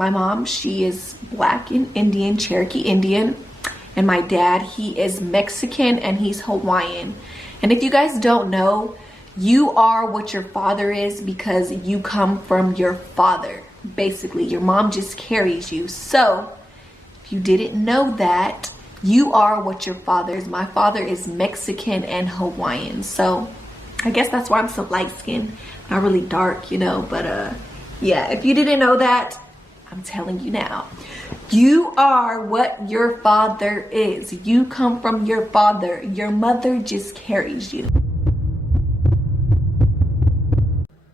My mom, she is Black and Indian, Cherokee Indian. And my dad, he is Mexican and he's Hawaiian. And if you guys don't know, you are what your father is because you come from your father. Basically, your mom just carries you. So, if you didn't know that, you are what your father is. My father is Mexican and Hawaiian. So, I guess that's why I'm so light-skinned. Not really dark, you know, but yeah, if you didn't know that, I'm telling you now. You are what your father is. You come from your father. Your mother just carries you.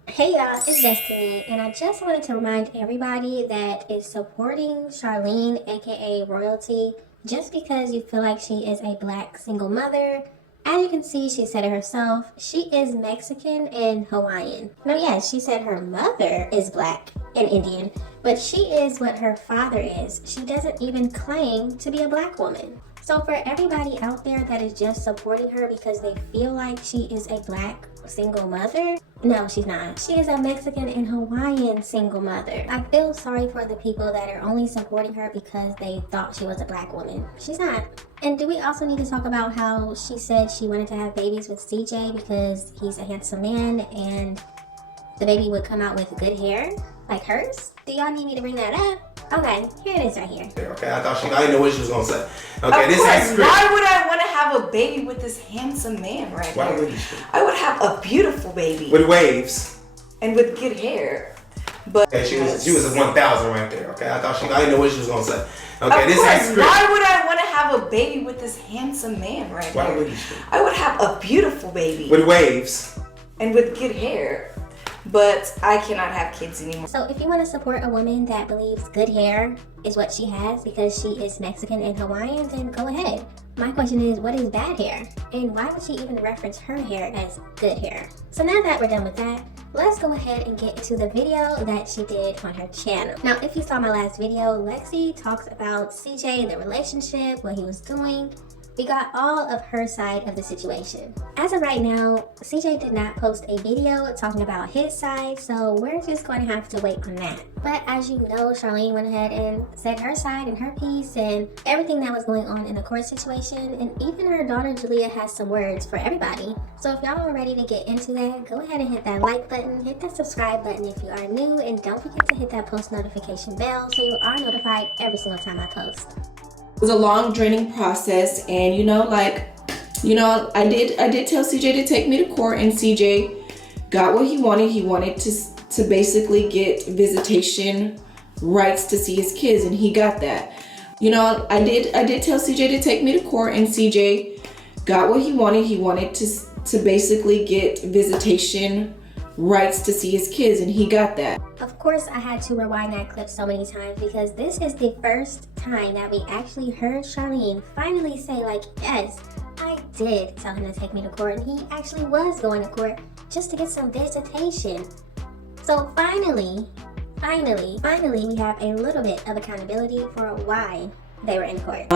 Hey y'all, it's Destiny, and I just wanted to remind everybody that is supporting Charlene, aka Royalty, just because you feel like she is a Black single mother. As you can see, she said it herself, she is Mexican and Hawaiian. Now yes, she said her mother is Black and Indian, but she is what her father is. She doesn't even claim to be a Black woman. So for everybody out there that is just supporting her because they feel like she is a Black single mother, no, she's not. She is a Mexican and Hawaiian single mother. I feel sorry for the people that are only supporting her because they thought she was a Black woman. She's not. And do we also need to talk about how she said she wanted to have babies with CJ because he's a handsome man and the baby would come out with good hair like hers? Do y'all need me to bring that up? Okay, here it is right here. Okay, I didn't know what she was gonna say. Okay, of this course, has script. why would I want to have a baby with this handsome man right Why here? would you? I would have a beautiful baby. With waves. And with good hair. But Okay, she was a 1,000 right there. Okay, I didn't know what she was gonna say. Okay, of this course, has script. why would I want to have a baby with this handsome man right Why here? would you? I would have a beautiful baby. With waves. And with good hair. But I cannot have kids anymore. So if you want to support a woman that believes good hair is what she has because she is Mexican and Hawaiian, then go ahead. My question is, what is bad hair? And why would she even reference her hair as good hair? So now that we're done with that, let's go ahead and get into the video that she did on her channel. Now, if you saw my last video, Lexi talks about CJ, the relationship, what he was doing. We got all of her side of the situation. As of right now, CJ did not post a video talking about his side, so we're just going to have to wait on that. But as you know, Charlene went ahead and said her side and her piece and everything that was going on in the court situation, and even her daughter Jaaliyah has some words for everybody. So if y'all are ready to get into that, go ahead and hit that like button, hit that subscribe button if you are new, and don't forget to hit that post notification bell so you are notified every single time I post. It was a long, draining process, and I did tell CJ to take me to court, and CJ got what he wanted. He wanted to basically get visitation rights to see his kids, and he got that. I did tell CJ to take me to court, and CJ got what he wanted. He wanted to basically get visitation rights to see his kids, and he got that. Of course, I had to rewind that clip so many times because this is the first time that we actually heard Charlene finally say, like, yes, I did tell him to take me to court, and he actually was going to court just to get some visitation. So finally, we have a little bit of accountability for why they were in court.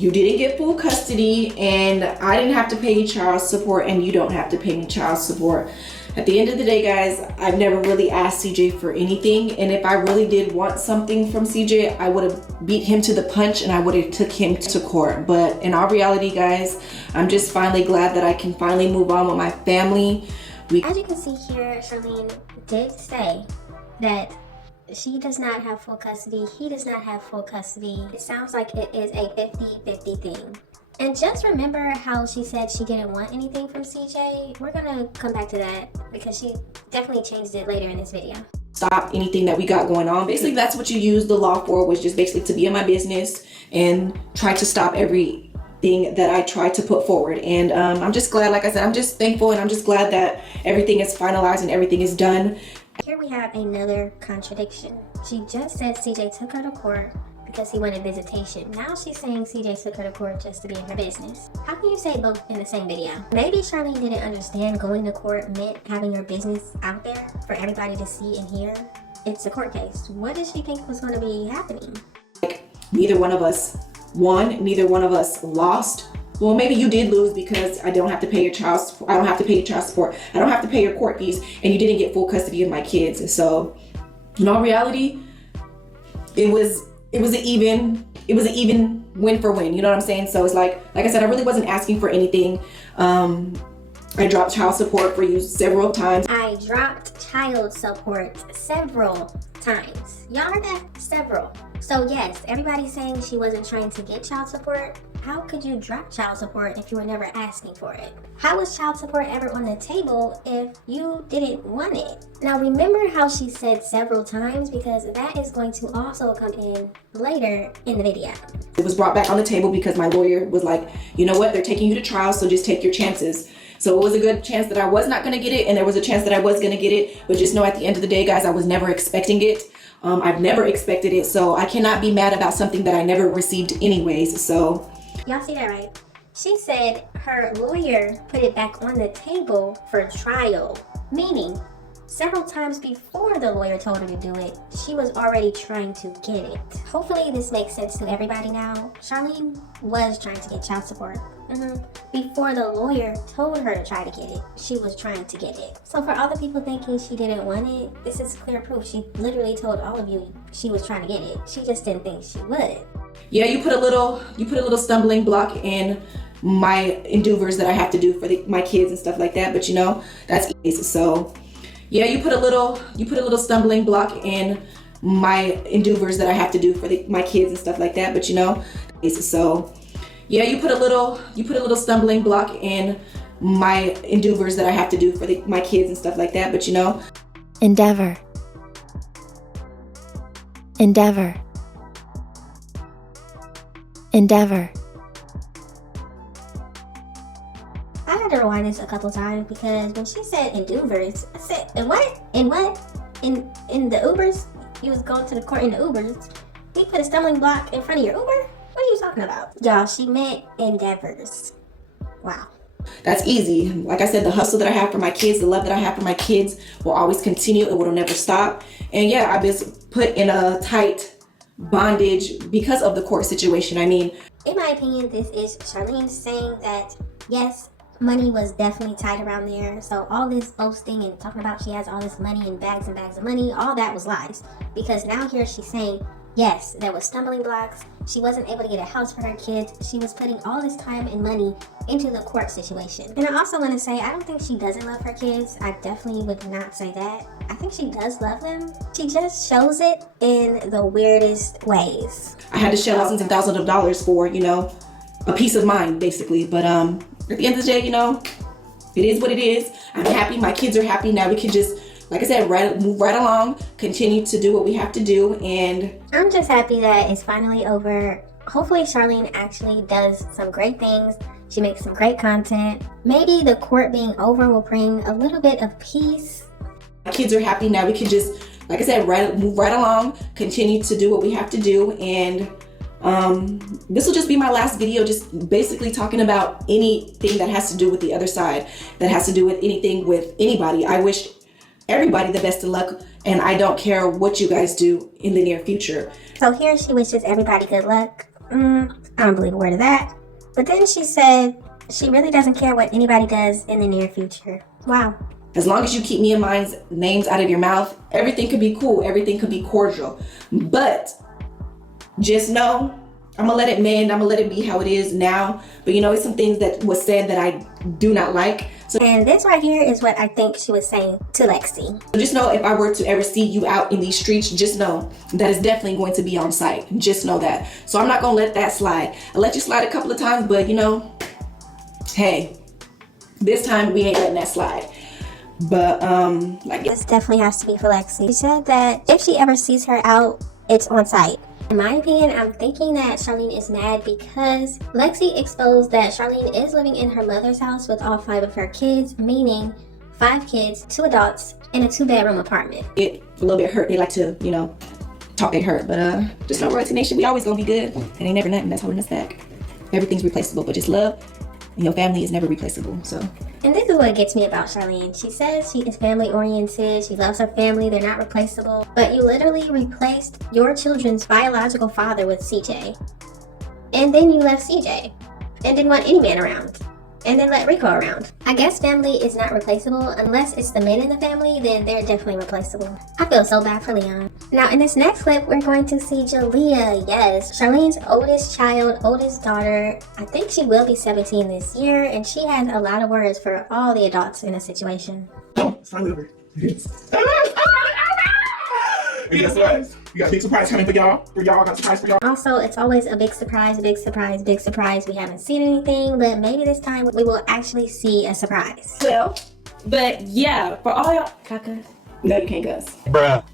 You didn't get full custody, and I didn't have to pay you child support, and you don't have to pay me child support. At the end of the day, guys, I've never really asked CJ for anything, and if I really did want something from CJ, I would have beat him to the punch and I would have took him to court. But in all reality, guys, I'm just finally glad that I can finally move on with my family. As you can see here, Charlene did say that she does not have full custody, he does not have full custody. It sounds like it is a 50-50 thing. And just remember how she said she didn't want anything from CJ. We're gonna come back to that because she definitely changed it later in this video. Stop anything that we got going on. Basically, that's what you use the law for, was just basically to be in my business and try to stop everything that I tried to put forward. And I'm just glad, like I said, I'm just thankful, and I'm just glad that everything is finalized and everything is done. Here we have another contradiction. She just said CJ took her to court because he wanted visitation. Now she's saying CJ took her to court just to be in her business. How can you say both in the same video? Maybe Charlene didn't understand going to court meant having your business out there for everybody to see and hear. It's a court case. What did she think was going to be happening? Like, neither one of us won, neither one of us lost. Well, maybe you did lose because I don't have to pay your child support. I don't have to pay your child support. I don't have to pay your court fees, and you didn't get full custody of my kids. And so, in all reality, it was an even win for win, you know what I'm saying? So it's like I said, I really wasn't asking for anything. I dropped child support for you several times. I dropped child support several times. Y'all heard that? Several. So yes, everybody's saying she wasn't trying to get child support. How could you drop child support if you were never asking for it? How was child support ever on the table if you didn't want it? Now remember how she said several times, because that is going to also come in later in the video. It was brought back on the table because my lawyer was like, you know what, they're taking you to trial, so just take your chances. So it was a good chance that I was not going to get it, and there was a chance that I was going to get it. But just know at the end of the day, guys, I was never expecting it. I've never expected it, so I cannot be mad about something that I never received anyways. So y'all see that, right? She said her lawyer put it back on the table for trial, meaning several times before the lawyer told her to do it, she was already trying to get it. Hopefully this makes sense to everybody now. Charlene was trying to get child support. Before the lawyer told her to try to get it, she was trying to get it. So for all the people thinking she didn't want it, this is clear proof. She literally told all of you she was trying to get it. She just didn't think she would. yeah, you put a little stumbling block in my endeavors that I have to do for my kids and stuff like that. But you know, that's easy. So yeah, you put a little stumbling block in my endeavors that I have to do for my kids and stuff like that. But you know, so yeah, you put a little stumbling block in my endeavors that I have to do for my kids and stuff like that. But you know, endeavor. I had to rewind this a couple times because when she said endeavors, I said, in what? In the Ubers? You was going to the court in the Ubers. You put a stumbling block in front of your Uber? What are you talking about? Y'all, she meant endeavors. Wow. that's easy. Like I said, the hustle that I have for my kids, the love that I have for my kids will always continue. It will never stop. And yeah, I've been put in a tight bondage because of the court situation. I mean, in my opinion, this is Charlene saying that, yes, money was definitely tight around there. So all this boasting and talking about she has all this money and bags of money, all that was lies. Because now here she's saying, yes, there was stumbling blocks. She wasn't able to get a house for her kids. She was putting all this time and money into the court situation. And I also want to say, I don't think she doesn't love her kids. I definitely would not say that. I think she does love them. She just shows it in the weirdest ways. I had to shell thousands and thousands of dollars for, you know, a peace of mind, basically. But at the end of the day, you know, it is what it is. I'm happy. My kids are happy. Now we can just, like I said, move right along, continue to do what we have to do. And I'm just happy that it's finally over. Hopefully Charlene actually does some great things. She makes some great content. Maybe the court being over will bring a little bit of peace. my kids are happy. Now we can just, like I said, move right along, continue to do what we have to do. And this will just be my last video, just basically talking about anything that has to do with the other side, that has to do with anything with anybody. I wish everybody the best of luck, and I don't care what you guys do in the near future. So here she wishes everybody good luck. I don't believe a word of that. But then she said she really doesn't care what anybody does in the near future. Wow. As long as you keep me in mind's names out of your mouth, everything could be cool, everything could be cordial. But just know, I'm gonna let it mend, I'm gonna let it be how it is now. But you know, it's some things that was said that I do not like. So, And this right here is what I think she was saying to Lexi. just know, if I were to ever see you out in these streets, just know that it's definitely going to be on site. Just know that. So I'm not gonna let that slide. I let you slide a couple of times, but you know, hey, this time we ain't letting that slide. But like, This definitely has to be for Lexi. She said that if she ever sees her out, it's on site. In my opinion, I'm thinking that Charlene is mad because Lexi exposed that Charlene is living in her mother's house with all 5 of her kids, meaning 5 kids, 2 adults, in a 2-bedroom apartment. it a little bit hurt. They like to, you know, talk they hurt. But just know, Royalty Nation, we always gonna be good. It ain't never nothing that's holding us back. Everything's replaceable, but just love and your family is never replaceable. So And this is what gets me about Charlene. She says she is family oriented, she loves her family, they're not replaceable. But you literally replaced your children's biological father with CJ. And then you left CJ and didn't want any man around. and then let Rico around. I guess family is not replaceable. Unless it's the men in the family, then they're definitely replaceable. I feel so bad for Leon. Now in this next clip, we're going to see Jaaliyah. Yes, Charlene's oldest child, oldest daughter. I think she will be 17 this year, and she has a lot of words for all the adults in the situation. It's finally over. We got surprise. We got a big surprise coming for y'all. Got a surprise for y'all. Also, it's always a big surprise, big surprise, big surprise. We haven't seen anything, but maybe this time we will actually see a surprise. Well, but yeah, for all y'all. Can I cuss? No, you can't cuss. Bruh.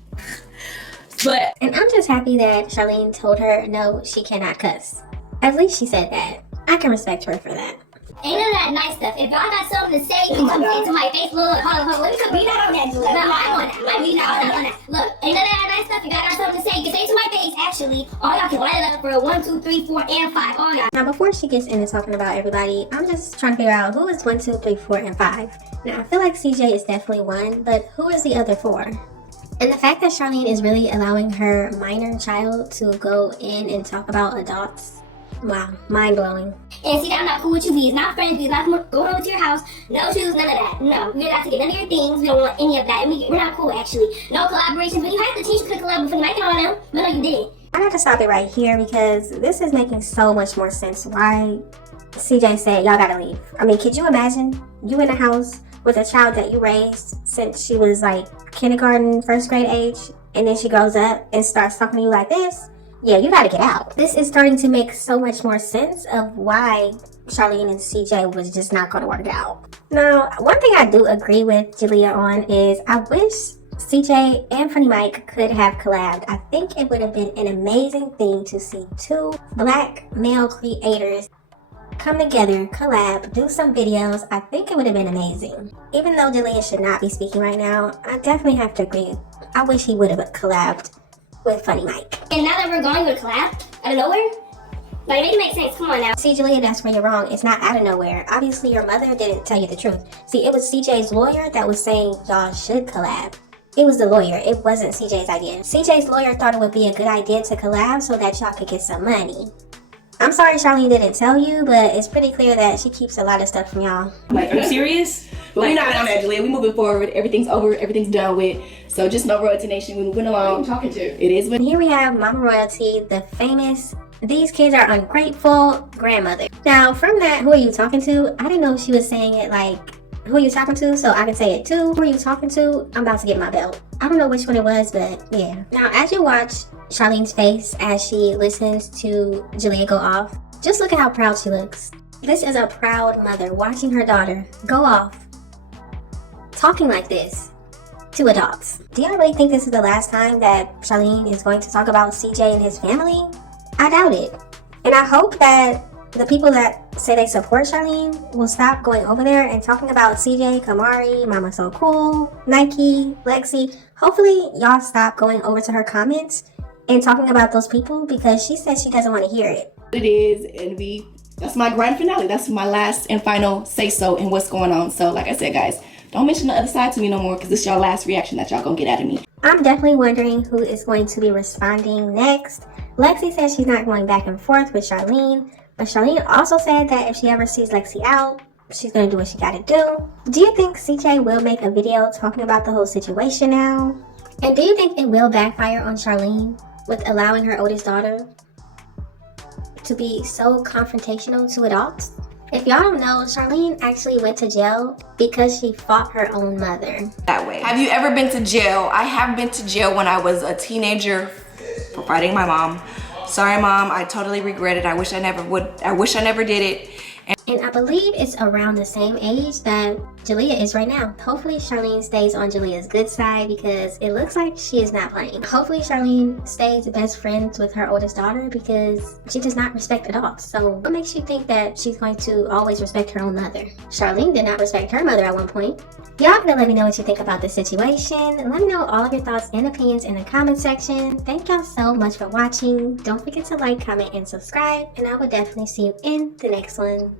But And I'm just happy that Charlene told her no, she cannot cuss. At least she said that. I can respect her for that. Ain't none of that nice stuff. If y'all got something to say, you can come say it to my face. Look, hold on. Let me come be that on that. No, I'm on that. I'm be that on that. Look, ain't none of that nice stuff. If y'all got something to say, you can say it to my face, actually. All y'all can line it up for a 1, 2, 3, 4, and 5. All y'all. Now, before she gets into talking about everybody, I'm just trying to figure out who is 1, 2, 3, 4, and 5. Now, I feel like CJ is definitely 1, but who is the other 4? And the fact that Charlene is really allowing her minor child to go in and talk about adults, wow, mind-blowing. And see that I'm not cool with you. We is not friends. We is not going over to your house. No shoes, none of that. No, we're not to get none of your things. We don't want any of that. And we're not cool, actually. No collaborations. But you had to teach you could collab with Mike and all them. But no, you didn't. I have to stop it right here because this is making so much more sense why CJ said y'all gotta leave. I mean, could you imagine you in a house with a child that you raised since she was like kindergarten, first grade age, and then she grows up and starts talking to you like this? Yeah, you gotta get out. This is starting to make so much more sense of why Charlene and CJ was just not gonna work out. Now, one thing I do agree with Jaaliyah on is I wish CJ and Funny Mike could have collabed. I think it would have been an amazing thing to see 2 black male creators come together, collab, do some videos. I think it would have been amazing. Even though Jaaliyah should not be speaking right now, I definitely have to agree. I wish he would have collabed with Funny Mike. And now that we're going with collab out of nowhere, like make it make sense. Come on now. See, Jaaliyah, that's where you're wrong. It's not out of nowhere. Obviously, your mother didn't tell you the truth. See, it was CJ's lawyer that was saying y'all should collab. It was the lawyer. It wasn't CJ's idea. CJ's lawyer thought it would be a good idea to collab so that y'all could get some money. I'm sorry Charlene didn't tell you, but it's pretty clear that she keeps a lot of stuff from y'all. like, are you serious? But we're not on that, Jaaliyah. We moving forward. Everything's over. Everything's done with. So just no Royalty Nation. We moving along. Who are you talking to? It is what. And here we have Mama Royalty, the famous "these kids are ungrateful" grandmother. Now, from that, who are you talking to? I didn't know she was saying it like, who are you talking to? So I can say it too. Who are you talking to? I'm about to get my belt. I don't know which one it was, but yeah. Now, as you watch Charlene's face as she listens to Jaaliyah go off, just look at how proud she looks. This is a proud mother watching her daughter go off, talking like this to adults. Do y'all really think this is the last time that Charlene is going to talk about CJ and his family? I doubt it. And I hope that the people that say they support Charlene will stop going over there and talking about CJ, Kamari, Mama So Cool, Nike, Lexi. Hopefully y'all stop going over to her comments and talking about those people because she says she doesn't want to hear it. It is, and that's my grand finale. That's my last and final say so and what's going on. So like I said, guys, don't mention the other side to me no more because this is your last reaction that y'all gonna get out of me. I'm definitely wondering who is going to be responding next. Lexi says she's not going back and forth with Charlene, but Charlene also said that if she ever sees Lexi out, she's gonna do what she gotta do. Do you think CJ will make a video talking about the whole situation now? And do you think it will backfire on Charlene with allowing her oldest daughter to be so confrontational to adults? If y'all don't know, Charlene actually went to jail because she fought her own mother. That way. Have you ever been to jail? I have been to jail when I was a teenager for fighting my mom. Sorry, Mom. I totally regret it. I wish I never would. I wish I never did it. And I believe it's around the same age that Jaaliyah is right now. Hopefully Charlene stays on Jaaliyah's good side because it looks like she is not playing. Hopefully Charlene stays best friends with her oldest daughter because she does not respect adults. So what makes you think that she's going to always respect her own mother? Charlene did not respect her mother at one point. Y'all gonna let me know what you think about this situation. Let me know all of your thoughts and opinions in the comment section. Thank y'all so much for watching. Don't forget to like, comment, and subscribe. And I will definitely see you in the next one.